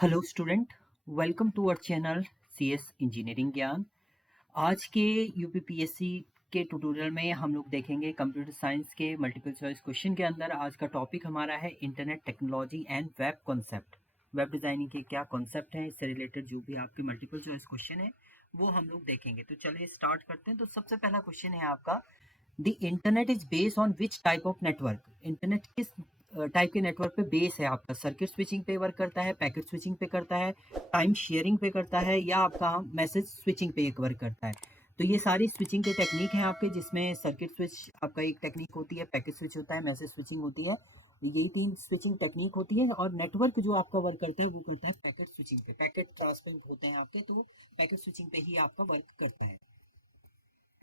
Hello student, welcome to our channel CS engineering Gyan. आज के UPPSC के ट्यूटोरियल में हम लोग देखेंगे कंप्यूटर साइंस के मल्टीपल चॉइस क्वेश्चन के अंदर आज का टॉपिक हमारा है internet technology and web concept. Web designing के क्या कॉन्सेप्ट हैं, इससे रिलेटेड जो भी आपके मल्टीपल चॉइस क्वेश्चन है वो हम लोग देखेंगे। तो चलिए स्टार्ट करते हैं। तो सबसे पहला क्वेश्चन है आपका, the internet is based on which type of network. Internet किस टाइप के नेटवर्क पे बेस है आपका? सर्किट स्विचिंग पे वर्क करता है, पैकेट स्विचिंग पे करता है, टाइम शेयरिंग पे करता है, या आपका मैसेज स्विचिंग पे एक वर्क करता है? तो ये सारी स्विचिंग के टेक्निक हैं आपके, जिसमें सर्किट स्विच आपका एक टेक्निक होती है, पैकेट स्विच होता है, मैसेज स्विचिंग होती है। यही तीन स्विचिंग टेक्निक होती है और नेटवर्क जो आपका वर्क करता है वो करता है पैकेट स्विचिंग पे। पैकेट ट्रांसफर होते हैं आपके, तो पैकेट स्विचिंग पे ही आपका वर्क करता है।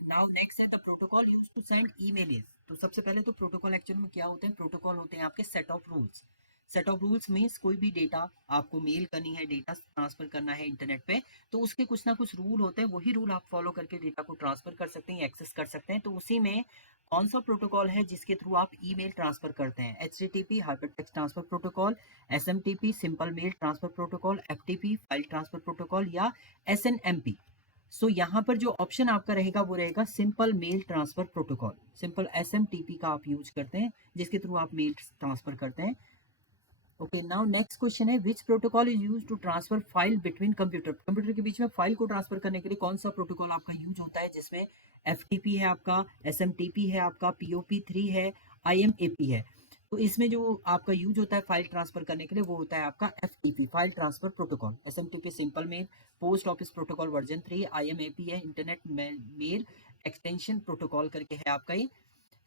नाउ नेक्स्ट है the protocol use to send email is. तो सबसे पहले तो प्रोटोकॉल एक्चुअल में क्या होते हैं? प्रोटोकॉल होते हैं आपके set of rules. Set of rules means कोई भी डेटा आपको मेल करनी है, डेटा ट्रांसफर करना है इंटरनेट पे, तो उसके कुछ ना कुछ रूल होते हैं। वही रूल आप फॉलो करके डेटा को ट्रांसफर कर सकते हैं, एक्सेस कर सकते हैं। तो उसी में कौन सा प्रोटोकॉल है जिसके थ्रू आप ईमेल ट्रांसफर करते हैं? HTTP hypertext transfer protocol, SMTP simple mail transfer protocol, FTP file transfer protocol, या SNMP। सो यहाँ पर जो ऑप्शन आपका रहेगा वो रहेगा simple mail transfer protocol. Simple SMTP का आप यूज करते हैं, जिसके थ्रू आप मेल ट्रांसफर करते हैं। ओके, नाउ नेक्स्ट क्वेश्चन है, which protocol is use to transfer file between computer. Computer के बीच में फाइल को ट्रांसफर करने के लिए कौन सा प्रोटोकॉल आपका यूज होता है? जिसमें FTP है आपका, SMTP है आपका, POP3 है, IMAP है। तो इसमें जो आपका यूज होता है फाइल ट्रांसफर करने के लिए वो होता है आपका FTP file transfer protocol. SMTP simple mail post office protocol version 3, IMAP है इंटरनेट मेल एक्सटेंशन प्रोटोकॉल करके है आपका ये।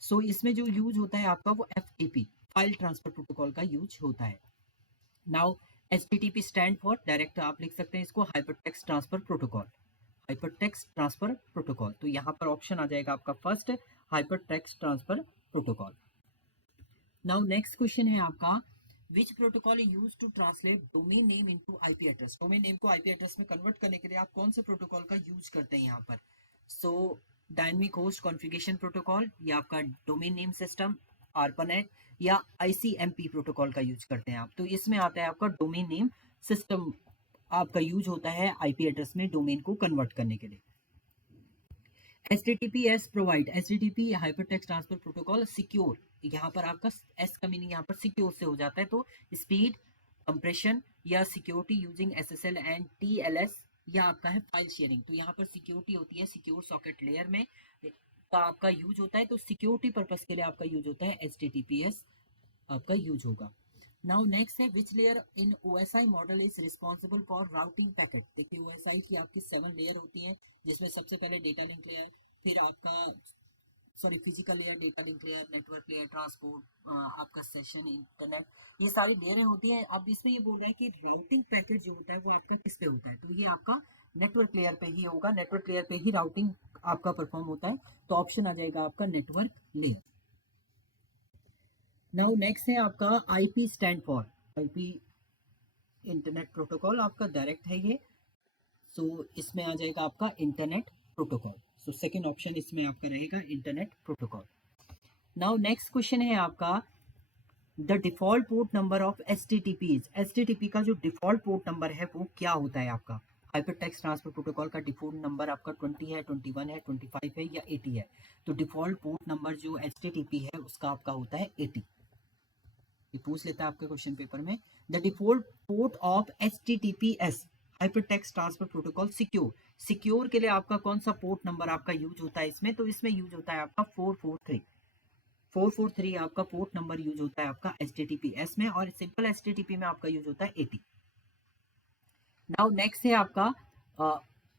सो इसमें जो यूज होता है आपका वो FTP फाइल ट्रांसफर प्रोटोकॉल का यूज होता है। Now HTTP stand for, direct आप लिख सकते हैं इसको, hypertext transfer protocol. Hypertext transfer protocol, तो यहाँ पर ऑप्शन आ जाएगा आपका first, hypertext transfer protocol. Now next question है आपका, which protocol is use to translate domain name into IP address. Domain name को आईपी एड्रेस में कन्वर्ट करने के लिए आप कौन से प्रोटोकॉल का यूज करते हैं यहाँ पर? सो डायनेमिक होस्ट कॉन्फ़िगरेशन प्रोटोकॉल, या आपका डोमेन नेम सिस्टम ARPANET, या ICMP प्रोटोकॉल का यूज करते हैं आप? तो इसमें आता है आपका डोमेन नेम सिस्टम आपका यूज होता है आईपी एड्रेस में डोमेन को कन्वर्ट करने के लिए। HTTPS provide, HTTP hypertext transfer protocol secure, यहाँ पर आपका एस का मीनिंग यहाँ पर सिक्योर से हो जाता है। तो स्पीड, कंप्रेशन, या security using SSL and TLS, या आपका है फाइल शेयरिंग। तो यहाँ पर सिक्योरिटी होती है, सिक्योर सॉकेट लेयर में का आपका यूज होता है। तो सिक्योरिटी पर्पस के लिए आपका यूज होता है HTTPS आपका यूज होगा। नाउ नेक्स्ट है, which layer in OSI model is responsible for routing packet. देखिए OSI की आपकी 7 लेयर होती हैं, जिसमें सबसे पहले डेटा लिंक लेयर, फिर आपका physical layer, data link layer, network layer, transport, आपका सेशन इंटरनेट, ये सारी लेयरें होती हैं। अब इसमें ये बोल रहा है कि राउटिंग पैकेट जो होता है वो आपका किस पे होता है? तो ये आपका नेटवर्क लेयर पे ही होगा, नेटवर्क लेयर पे ही राउटिंग आपका परफॉर्म होता है। तो ऑप्शन आ जाएगा आपका नेटवर्क लेयर। नाउ नेक्स्ट है आपका IP stand for, IP internet protocol आपका डायरेक्ट है ये। सो इसमें आ जाएगा आपका internet protocol. So second option इसमें आपका रहेगा internet protocol. Now next question है आपका, the default port number of HTTP का जो डिफॉल्ट पोर्ट नंबर है वो क्या होता है आपका? हाइपरटेक्स्ट ट्रांसफर प्रोटोकॉल का डिफॉल्ट नंबर आपका 20 है, 21 है, 25 है, या 80 है? तो डिफॉल्ट पोर्ट नंबर जो HTTP है उसका आपका होता है 80। ये पूछ लेता है आपके क्वेश्चन पेपर में, the default port of HTTPS hypertext transfer protocol secure. Secure के लिए आपका कौन सा पोर्ट नंबर आपका यूज होता है इसमें? तो इसमें यूज होता है आपका 443। 443 आपका पोर्ट नंबर यूज होता है आपका HTTPS में, और सिंपल HTTP में आपका यूज होता है 80। नाउ नेक्स्ट है आपका,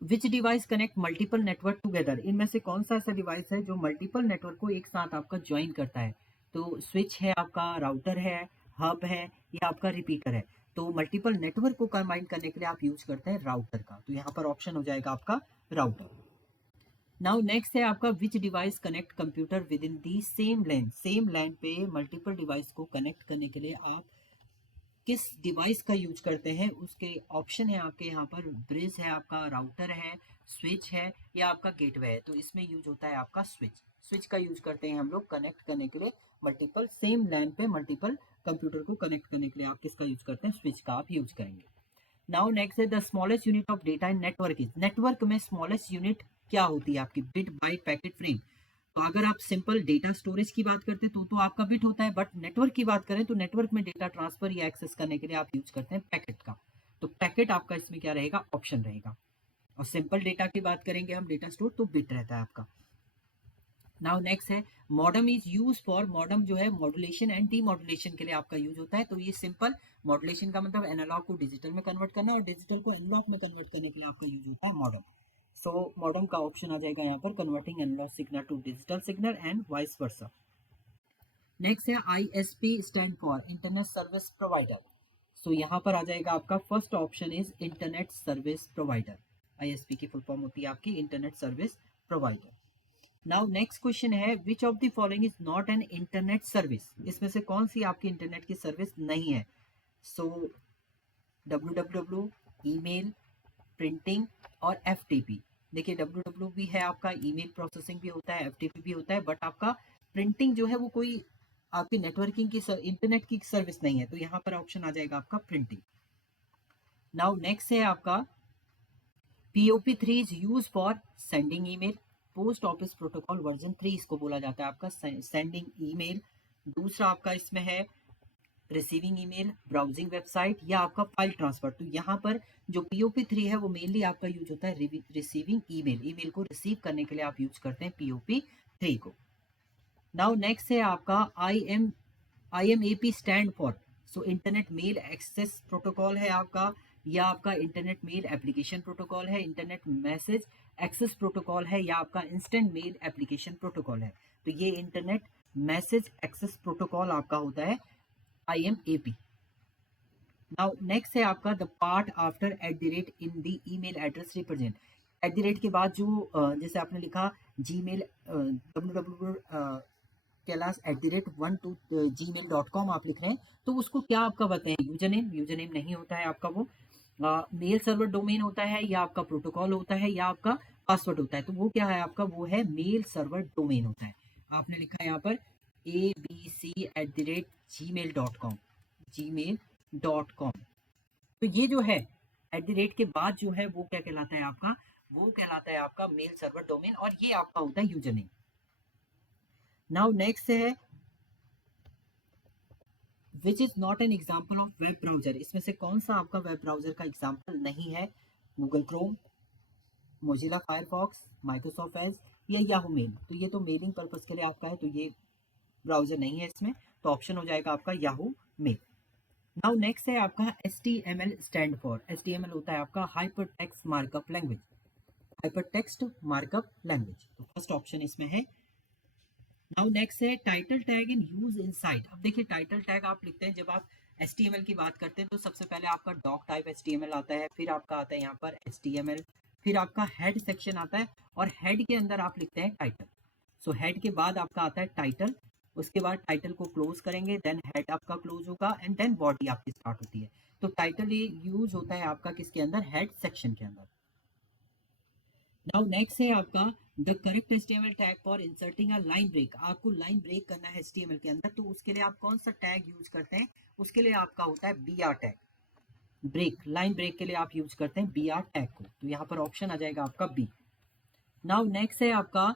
which device connect multiple network together. इनमें से कौन सा ऐसा डिवाइस है जो मल्टीपल नेटवर्क को एक साथ आपका ज्वाइन करता है? तो स्विच है आपका, राउटर है, हब है, या आपका रिपीटर है? तो मल्टीपल नेटवर्क को कंबाइन करने के लिए आप यूज करते हैं राउटर का। तो यहाँ पर ऑप्शन हो जाएगा आपका राउटर। नाउ नेक्स्ट है आपका, which device connect computer within the same LAN. Same LAN पे मल्टीपल डिवाइस को कनेक्ट करने के लिए आप किस डिवाइस का यूज करते हैं? उसके ऑप्शन है आपके यहाँ पर, ब्रिज है आपका, राउटर है, स्विच है, या आपका गेटवे है? तो इसमें यूज होता है आपका स्विच। स्विच का यूज करते हैं हम लोग कनेक्ट करने के लिए, मल्टीपल सेम लैन पे मल्टीपल कंप्यूटर को कनेक्ट करने के लिए आप किसका यूज करते हैं? स्विच का आप यूज करेंगे। नाउ नेक्स्ट है the smallest unit of data in network is, network में स्मॉलेस्ट यूनिट क्या होती है आपकी, बिट बाइट पैकेट फ्रेम। तो अगर आप सिंपल डेटा स्टोरेज की बात करते हैं तो आपका बिट होता है, बट नेटवर्क की बात करें तो नेटवर्क में डेटा ट्रांसफर या एक्सेस करने के लिए आप यूज करते हैं पैकेट का। तो पैकेट आपका इसमें क्या रहेगा, ऑप्शन रहेगा। और सिंपल डेटा की बात करेंगे हम डेटा स्टोर तो बिट रहता है आपका। नाउ नेक्स्ट है modem is use for, modem जो है मॉड्यूलेशन एंड डीमॉड्यूलेशन के लिए आपका यूज होता है। तो ये सिंपल मॉड्यूलेशन का मतलब एनालॉग को डिजिटल में कन्वर्ट करना और डिजिटल को एनालॉग में कन्वर्ट करने के लिए आपका यूज होता है मॉडम। सो मॉडम का ऑप्शन आ जाएगा यहाँ पर, converting analogue signal to digital signal and vice versa. Next है ISP stand for internet service provider. So यहाँ पर आ जाएगा आपका first option is internet service provider. ISP की फुल फॉर्म होती है आपकी internet service provider. Now next question है which of the following is not an internet service, इसमें से कौन सी आपकी इंटरनेट की सर्विस नहीं है। सो www, ईमेल, प्रिंटिंग और एफटीपी। देखिए www भी है आपका, ईमेल प्रोसेसिंग भी होता है, एफटीपी भी होता है, बट आपका प्रिंटिंग जो है वो कोई आपकी नेटवर्किंग की इंटरनेट की सर्विस नहीं है। तो यहाँ पर ऑप्शन आ जाएगा आपका प्रिंटिंग। नाउ नेक्स्ट है आपका POP3 is use for sending email, post office protocol version 3 इसको बोला जाता है आपका सेंडिंग ईमेल। दूसरा आपका इसमें है रिसीविंग ईमेल, ब्राउजिंग वेबसाइट या आपका फाइल ट्रांसफर। तो यहाँ पर जो POP3 है वो मेनली आपका यूज होता है रिसीविंग ईमेल, ईमेल को रिसीव करने के लिए आप यूज करते हैं POP3 को। नाउ नेक्स्ट है आपका IMAP stand for, so internet mail access protocol है आपका, या आपका इंटरनेट मेल एप्लीकेशन प्रोटोकॉल है, इंटरनेट मैसेज एक्सेस प्रोटोकॉल है, या आपका इंस्टेंट मेल एप्लीकेशन प्रोटोकॉल है। तो ये इंटरनेट मैसेज एक्सेस प्रोटोकॉल आपका होता है IMAP। नाउ नेक्स्ट है आपका the part after @ in the email address represent, @ के बाद जो जैसे आपने लिखा जीमेल www कैलाश @12gmail.com आप लिख रहे हैं, तो उसको क्या आपका बताएं, यूजर नेम नहीं होता है आपका, वो मेल सर्वर डोमेन होता है, या आपका प्रोटोकॉल होता है, या आपका पासवर्ड होता है। तो वो क्या है आपका, वो है मेल सर्वर डोमेन होता है। आपने लिखा है यहाँ पर abc@gmail.com, gmail.com। तो ये जो है @ के बाद जो है वो क्या कहलाता है आपका, वो कहलाता है आपका मेल सर्वर डोमेन, और ये आपका होता है यूजर नेम। नाउ नेक्स्ट है which is not an example of web browser, इसमें से कौन सा आपका वेब ब्राउजर का एग्जाम्पल नहीं है, Google Chrome, Mozilla Firefox, Microsoft Edge या याहू मेल। तो ये तो मेलिंग पर्पज के लिए आपका है, तो ये ब्राउजर नहीं है इसमें, तो ऑप्शन हो जाएगा आपका याहू मेल। नाउ नेक्स्ट है आपका HTML स्टैंड फॉर, HTML होता है आपका hyper text markup language, hyper text markup language. तो फर्स्ट ऑप्शन इसमें है। नाउ नेक्स्ट है title tag in use inside. अब देखिए टाइटल टैग आप लिखते हैं जब आप HTML की बात करते हैं तो सबसे पहले आपका डॉक टाइप HTML आता है, फिर आपका आता है यहाँ पर HTML, फिर आपका हेड सेक्शन आता है, और हेड के अंदर आप लिखते हैं टाइटल। सो हेड के बाद आपका आता है टाइटल, उसके बाद टाइटल को क्लोज करेंगे, देन हेड आपका क्लोज होगा, एंड देन बॉडी आपकी स्टार्ट होती है। तो टाइटल ये यूज होता है आपका किसके अंदर, हेड सेक्शन के अंदर। नाउ नेक्स्ट है आपका the correct HTML tag for inserting a line break, आपको लाइन ब्रेक करना है HTML के अंदर, तो उसके लिए आप कौन सा टैग यूज करते हैं, उसके लिए आपका होता है BR tag. Break, line break के लिए आप यूज करते हैं BR टैग को, तो यहाँ पर ऑप्शन आ जाएगा आपका B। नाउ नेक्स्ट है आपका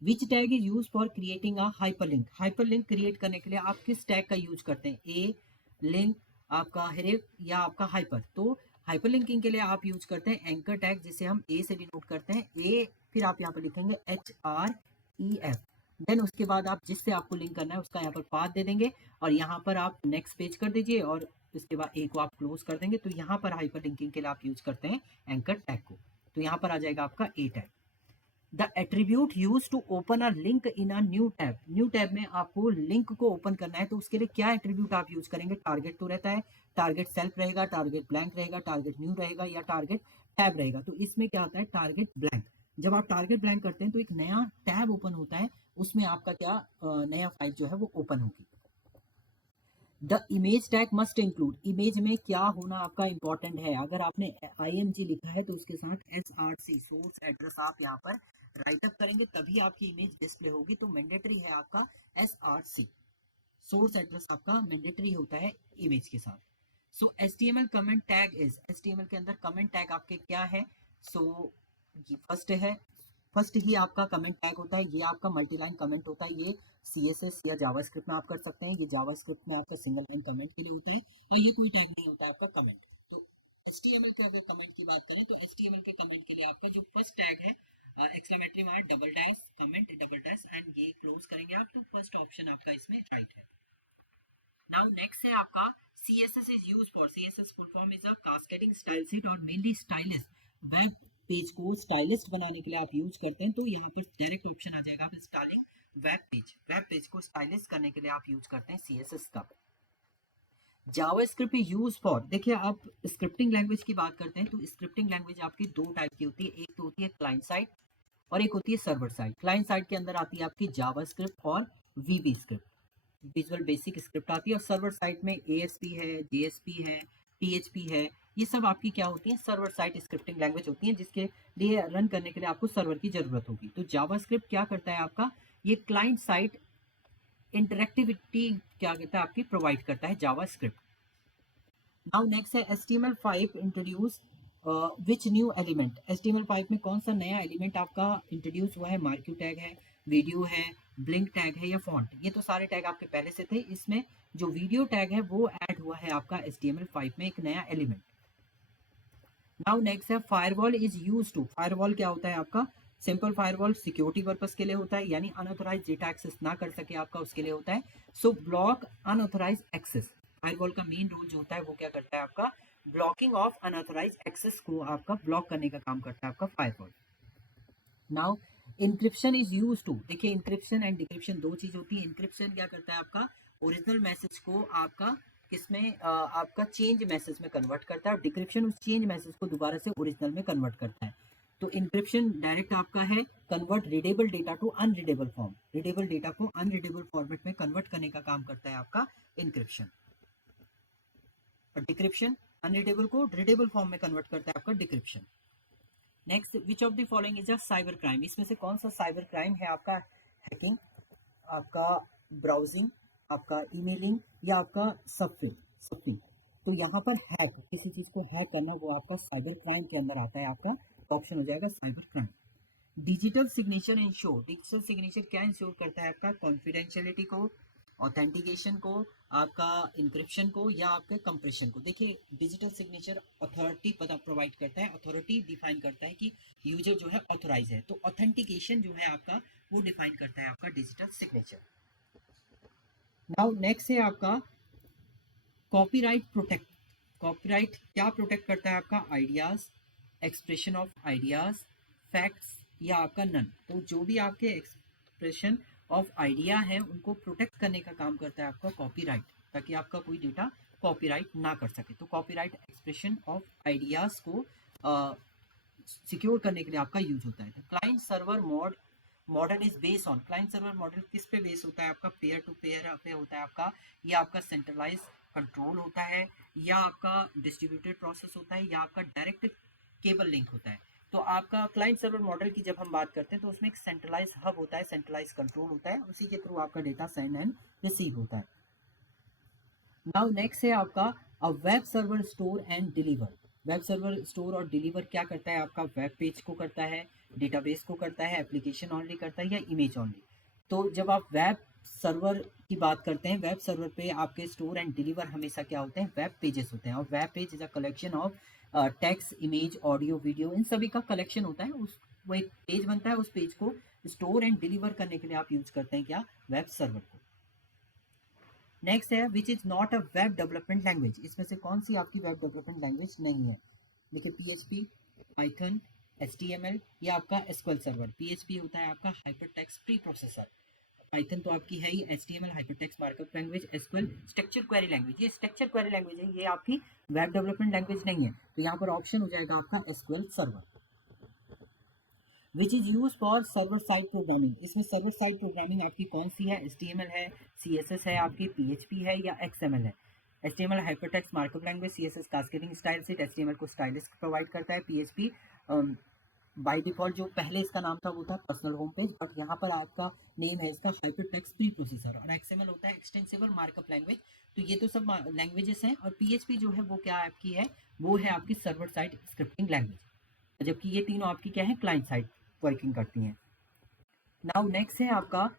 which tag is use for creating a hyperlink, hyperlink create करने के लिए आप किस टैग का यूज करते हैं, ए लिंक, आपका हेरेफ, या आपका हाइपर। तो हाइपरलिंकिंग के लिए आप यूज करते हैं एंकर टैग, जिसे हम ए से डिनोट करते हैं, ए फिर आप यहाँ पर लिखेंगे HREF, देन उसके बाद आप जिससे आपको लिंक करना है उसका यहाँ पर पाथ दे देंगे, और यहाँ पर आप नेक्स्ट पेज कर दीजिए, और उसके बाद ए को आप क्लोज कर देंगे। तो यहाँ पर हाइपरलिंकिंग के लिए आप यूज करते हैं एंकर टैग को, तो यहाँ पर आ जाएगा आपका A tag. The attribute use to open a link in a new tab, new tab में आपको लिंक को ओपन करना है, तो उसके लिए क्या एट्रीब्यूट आप यूज करेंगे, टारगेट तो रहता है, टारगेट सेल्फ रहेगा, टारगेट ब्लैंक रहेगा, टारगेट न्यू रहेगा, या टारगेट टैब रहेगा। तो इसमें क्या होता है टारगेट ब्लैंक, जब आप टारगेट ब्लैंक करते हैं तो एक नया टैब ओपन होता है, उसमें आपका क्या नया फाइल जो है वो ओपन होगी। The image tag must include, image में क्या होना आपका इंपॉर्टेंट है, अगर आपने IMG लिखा है तो उसके साथ SRC सोर्स एड्रेस आप यहाँ पर राइटअप करेंगे, तभी आपकी इमेज डिस्प्ले होगी। तो मैंडेटरी है आपका SRC, सोर्स एड्रेस आपका मैंडेटरी होता है इमेज के साथ। सो HTML comment tag is, HTML के अंदर कमेंट टैग आपके क्या है? सो ये फर्स्ट ही आपका कमेंट टैग होता है, ये आपका मल्टी लाइन कमेंट होता है, ये CSS या जावास्क्रिप्ट में आप कर सकते हैं, ये जावास्क्रिप्ट में आपका सिंगल लाइन कमेंट के लिए होता है, और ये कोई टैग नहीं होता है आपका कमेंट। तो HTML का अगर कमेंट की बात करें तो HTML के कमेंट के लिए आपका जो फर्स्ट टैग है exclamatory mark double dash comment double dash and ये क्लोज करेंगे आप, तो फर्स्ट ऑप्शन आपका इसमें राइट है। नाउ नेक्स्ट है आपका CSS is used for, CSS full form is a cascading style sheet और mainly stylist, वेब पेज को स्टाइलिस्ट बनाने के लिए आप यूज करते हैं, तो यहाँ पर डायरेक्ट ऑप्शन आ जाएगा आप इंस्टॉलिंग वेब पेज को स्टाइलिस्ट करने के लिए आप यूज करते हैं CSS का। जावास्क्रिप्ट यूज फॉर, देखिए आप स्क्रिप्टिंग लैंग्वेज की बात करते हैं तो स्क्रिप्टिंग लैंग्वेज आपकी दो टाइप की होती है, एक तो होती है क्लाइंट साइड और एक होती है सर्वर साइड। क्लाइंट साइड के अंदर आती है आपकी जावास्क्रिप्ट और VB script, visual basic script आती है, और सर्वर साइड में ASP है, JSP है, PHP है, ये सब आपकी क्या होती है? सर्वर साइड स्क्रिप्टिंग लैंग्वेज होती है, जिसके लिए रन करने के लिए आपको सर्वर की जरूरत होगी। तो जावास्क्रिप्ट क्या करता है आपका? ये क्लाइंट साइड इंटरेक्टिविटी क्या करता है आपकी? प्रोवाइड करता है जावास्क्रिप्ट। नाउ नेक्स्ट है HTML5 introduce which new element, HTML5 में कौन सा नया एलिमेंट आपका इंट्रोड्यूस हुआ है? मार्क्यू टैग है, वीडियो है, ब्लिंक टैग है या फॉन्ट, ये तो सारे टैग आपके पहले से थे, इसमें जो वीडियो टैग है वो ऐड हुआ है आपका HTML5 में, एक नया एलिमेंट। नाउ नेक्स्ट है firewall is use to, firewall क्या होता है आपका? सिंपल फायरवॉल सिक्योरिटी पर्पस के लिए होता है, यानी अनऑथराइज डेटा एक्सेस ना कर सके आपका, उसके लिए होता है। So block unauthorized access, firewall का मेन रोल जो होता है वो क्या करता है आपका? ब्लॉकिंग ऑफ अनऑथराइज एक्सेस को आपका ब्लॉक करने का काम करता है आपका firewall. Now encryption is use to, देखिए इंक्रिप्शन एंड डिक्रिप्शन दो चीज होती है। इंक्रिप्शन क्या करता है आपका? ओरिजिनल मैसेज को आपका किसमें आपका चेंज मैसेज में कन्वर्ट करता है, और डिक्रिप्शन उस चेंज मैसेज को दोबारा से ओरिजिनल में कन्वर्ट करता है। तो इंक्रिप्शन डायरेक्ट आपका है convert readable data to unreadable form, readable data को अनरीडेबल फॉर्मेट में कन्वर्ट करने का काम करता है आपका इंक्रिप्शन, और डिक्रिप्शन अनरीडेबल को रीडेबल फॉर्म में कन्वर्ट करता है आपका decryption. Next, which of the following is a cyber crime, इसमें से कौन सा साइबर क्राइम है आपका? हैकिंग, आपका ब्राउजिंग, आपका ईमेलिंग या आपका सफिंग। तो यहाँ पर हैक, किसी चीज को हैक करना, वो आपका साइबर क्राइम के अंदर आता है आपका, ऑप्शन हो जाएगा cyber crime. Digital signature ensure, digital signature क्या इंश्योर करता है आपका? कॉन्फिडेंशियलिटी को, ऑथेंटिकेशन को, आपका इंक्रिप्शन को या आपके कंप्रेशन को। देखिए डिजिटल सिग्नेचर अथॉरिटी पता प्रोवाइड करता है, अथॉरिटी डिफाइन करता है कि यूजर जो है ऑथोराइज है, तो ऑथेंटिकेशन जो है आपका वो डिफाइन करता है आपका डिजिटल सिग्नेचर। नाउ नेक्स्ट है आपका कॉपीराइट प्रोटेक्ट, कॉपीराइट क्या प्रोटेक्ट करता है आपका? Ideas, expression of ideas, facts या आपका नन। तो जो भी आपके एक्सप्रेशन ऑफ आइडिया है उनको प्रोटेक्ट करने का काम करता है आपका कॉपीराइट, ताकि आपका कोई डेटा कॉपीराइट ना कर सके। तो कॉपीराइट एक्सप्रेशन ऑफ आइडियाज को सिक्योर करने के लिए आपका यूज होता है। Client server model is based on, client server model किस पे बेस होता है आपका? पेयर टू पेयर पे होता है आपका, या आपका सेंट्रलाइज कंट्रोल होता है, या आपका डिस्ट्रीब्यूटेड प्रोसेस होता है, या आपका डायरेक्ट केबल लिंक होता है। तो आपका क्लाइंट सर्वर मॉडल की जब हम बात करते हैं तो उसमें एक सेंट्रलाइज हब होता है, सेंट्रलाइज कंट्रोल होता है, उसी के थ्रू आपका डेटा सेंड एंड रिसीव होता है। नाउ नेक्स्ट है आपका a web server store and deliver, web server store और डिलीवर क्या करता है आपका? वेब पेज को करता है, डेटाबेस को करता है, एप्लीकेशन ओनली करता है या इमेज ओनली। तो जब आप वेब सर्वर की बात करते हैं, वेब सर्वर पे आपके स्टोर एंड डिलीवर हमेशा क्या होते हैं? वेब पेजेस होते हैं, और web page is a collection of text, image, audio, video, इन सभी का कलेक्शन होता है। उस वो एक पेज बनता है, उस पेज को स्टोर एंड डिलीवर करने के लिए आप यूज करते हैं क्या? वेब सर्वर को। नेक्स्ट है which is not a web development language, इसमें से कौन सी आपकी वेब डेवलपमेंट लैंग्वेज नहीं है? देखिए PHP, पाइथन, HTML या आपका SQL सर्वर। PHP होता है आपका हाइपरटेक्स्ट प्री प्रोसेसर, पाइथन तो आपकी है ही, HTML hypertext markup language, SQL structure query language, ये स्ट्रक्चर क्वेरी लैंग्वेज है, ये आपकी वेब डेवलपमेंट लैंग्वेज नहीं है। तो यहाँ पर ऑप्शन हो जाएगा आपका SQL server. Which is use for server side programming, इसमें सर्वर साइड प्रोग्रामिंग आपकी कौन सी है? HTML है, CSS है, आपकी PHP है या XML है? HTML hypertext markup language, CSS cascading style set, HTML को स्टाइलिस्ट प्रोवाइड करता है, PHP बाय डिफॉल्ट जो पहले इसका नाम था वो था पर्सनल होम पेज, बट यहाँ पर आपका नेम है इसका हाइपरटेक्स्ट प्री प्रोसेसर, और एक्सएमएल होता है एक्सटेंसिबल मार्कअप लैंग्वेज। तो ये तो सब लैंग्वेजेस हैं, और पीएचपी जो है वो क्या आपकी है, वो है आपकी सर्वर साइड स्क्रिप्टिंग लैंग्वेज, जबकि ये तीनों आपकी क्या है, क्लाइंट साइड वर्किंग करती हैं। नाउ नेक्स्ट है आपका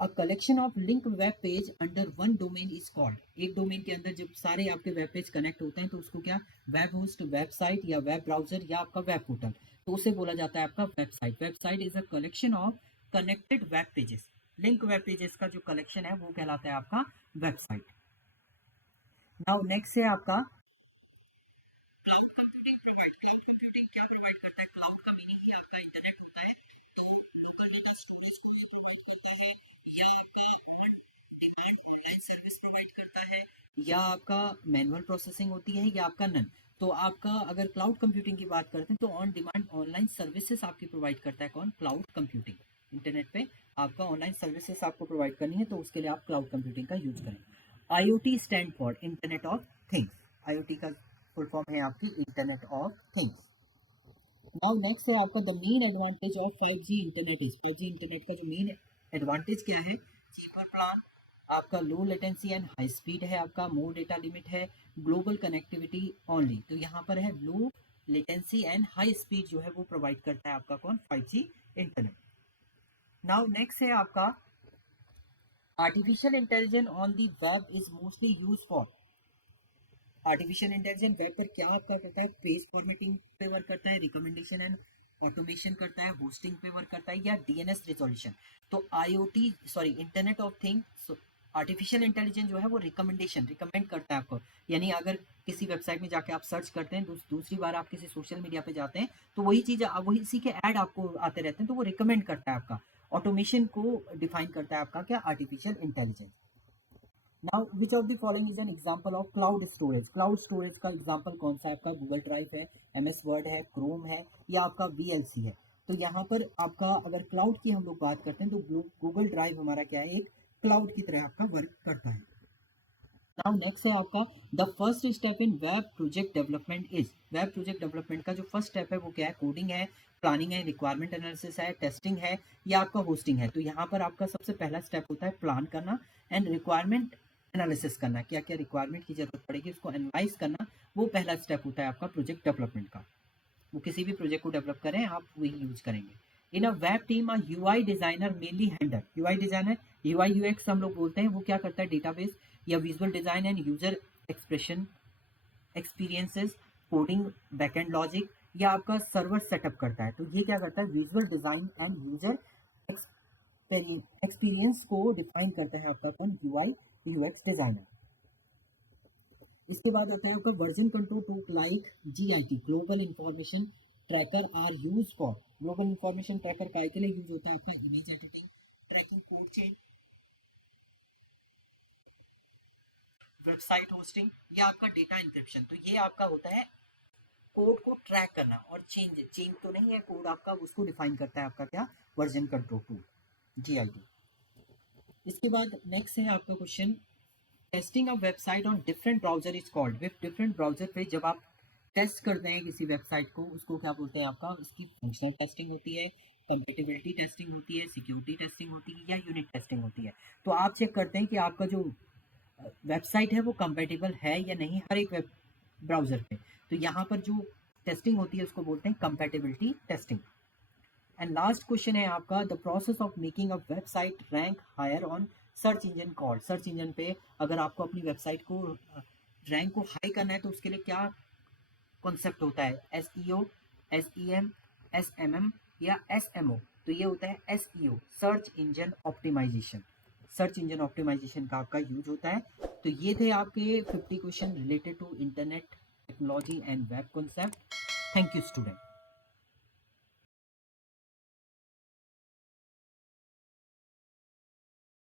अ collection of link web page under one domain is called. एक डोमेन के अंदर जब सारे आपके वेब पेज कनेक्ट होते हैं तो उसको क्या, वेब होस्ट, वेबसाइट या वेब ब्राउजर या आपका वेब पोर्टल, तो उसे बोला जाता है आपका website. Website is a collection of connected web pages. Link web pages का जो कलेक्शन है वो कहलाता है आपका वेबसाइट। नाउ नेक्स्ट है आपका cloud computing provide. Cloud computing क्या प्रोवाइड करता है, क्लाउड का मीनिंग ही आपका इंटरनेट होता है। लोकल डाटा स्टोरेज को प्रोवाइड करता है, या आपका डिमांड ऑनलाइन सर्विस प्रोवाइड करता है, या आपका मैनुअल प्रोसेसिंग होती है, या आपका नन। तो आपका अगर क्लाउड कंप्यूटिंग की बात करते हैं तो ऑन डिमांड ऑनलाइन सर्विसेज आपकी प्रोवाइड करता है कौन, क्लाउड कंप्यूटिंग। इंटरनेट पे आपका ऑनलाइन सर्विसेज आपको प्रोवाइड करनी है तो उसके लिए आप क्लाउड कंप्यूटिंग का यूज करें। IoT stand for internet of things. IoT का फुल फॉर्म है आपकी internet of things. Now next है आपका the main advantage of 5G internet is. 5G internet का जो मेन एडवांटेज क्या है, चीपर प्लान, आपका low latency and high speed है, आपका मोर डेटा लिमिट है, ग्लोबल कनेक्टिविटी ओनली। तो यहाँ पर है low latency and high speed जो है वो प्रोवाइड करता है आपका कौन, 5G इंटरनेट। नाउ नेक्स्ट है आपका artificial intelligence on the web is mostly use for. Artificial intelligence web पर क्या आपका करता है, पेज फॉर्मेटिंग पे वर्क करता है, रिकमेंडेशन एंड ऑटोमेशन करता है, होस्टिंग पे वर्क करता है, या डीएनएस रिजोल्यूशन। तो IoT sorry internet of things, artificial intelligence जो है वो रिकमेंड करता है आपको। यानी अगर किसी वेबसाइट में जाके आप सर्च करते हैं, दूसरी बार आप किसी सोशल मीडिया पे जाते हैं तो वही चीज़ वही इसी के ऐड आपको आते रहते हैं, तो वो रिकमेंड करता है आपका। ऑटोमेशन को डिफाइन करता है आपका क्या, artificial intelligence. Now which of the following is an example of cloud storage. Cloud storage का एग्जांपल कौन सा है आपका, गूगल ड्राइव है, एमएस वर्ड है, क्रोम है, या आपका VLC है। तो यहाँ पर आपका अगर क्लाउड की हम लोग बात करते हैं तो गूगल ड्राइव हमारा क्या है, एक क्लाउड की तरह आपका वर्क करता है। नाउ नेक्स्ट है आपका the first step in web project development is. Web project development का जो फर्स्ट स्टेप है वो क्या है, कोडिंग है, प्लानिंग है, रिक्वायरमेंट एनालिसिस है, टेस्टिंग है, या आपका होस्टिंग है। तो यहाँ पर आपका सबसे पहला स्टेप होता है प्लान करना एंड रिक्वायरमेंट एनालिसिस करना, क्या क्या रिक्वायरमेंट की जरूरत पड़ेगी उसको एनालाइज करना, वो पहला स्टेप होता है आपका प्रोजेक्ट डेवलपमेंट का। वो किसी भी प्रोजेक्ट को डेवलप करें आप वही यूज करेंगे। In a web team a UI designer mainly handle. UI designer, UI UX हम लोग बोलते हैं, वो क्या करता है, डेटाबेस या visual design and user expression experiences, coding, backend logic, या आपका सर्वर सेटअप करता है। तो ये क्या करता है, visual design and user experience को डिफाइन करता है आपका कौन, UI UX डिजाइनर। इसके बाद आता है आपका version control tool like GIT, global information tracker are use for. Global information tracker काय के लिए यूज होता है आपका, image editing, tracking code change, website hosting, या आपका डेटा इंक्रिप्शन। तो ये आपका होता है कोड को ट्रैक करना, और चेंज तो नहीं है कोड आपका, उसको डिफाइन करता है आपका क्या, वर्जन कंट्रोल टूल GIT। इसके बाद नेक्स्ट है आपका question, testing of website on different browser is called. With different browser पे जब आप टेस्ट करते हैं किसी वेबसाइट को, उसको क्या बोलते हैं आपका, उसकी फंक्शनल टेस्टिंग होती है, कंपेटिबिलिटी टेस्टिंग होती है, सिक्योरिटी टेस्टिंग होती है, या यूनिट टेस्टिंग होती है। तो आप चेक करते हैं कि आपका जो वेबसाइट है वो कंपेटिबल है या नहीं हर एक वेब ब्राउजर पे। तो यहाँ पर जो टेस्टिंग होती है उसको बोलते हैं compatibility testing. And last question है आपका the process of making a website rank higher on search engine called. Search engine पे अगर आपको अपनी वेबसाइट को रैंक को हाई करना है तो उसके लिए क्या कॉन्सेप्ट होता है, SEO, SEM, SMM, या SMO। तो ये होता है SEO, search engine optimization. Search engine optimization का आपका यूज होता है। तो ये थे आपके 50 question related to internet technology and web concept. Thank you student.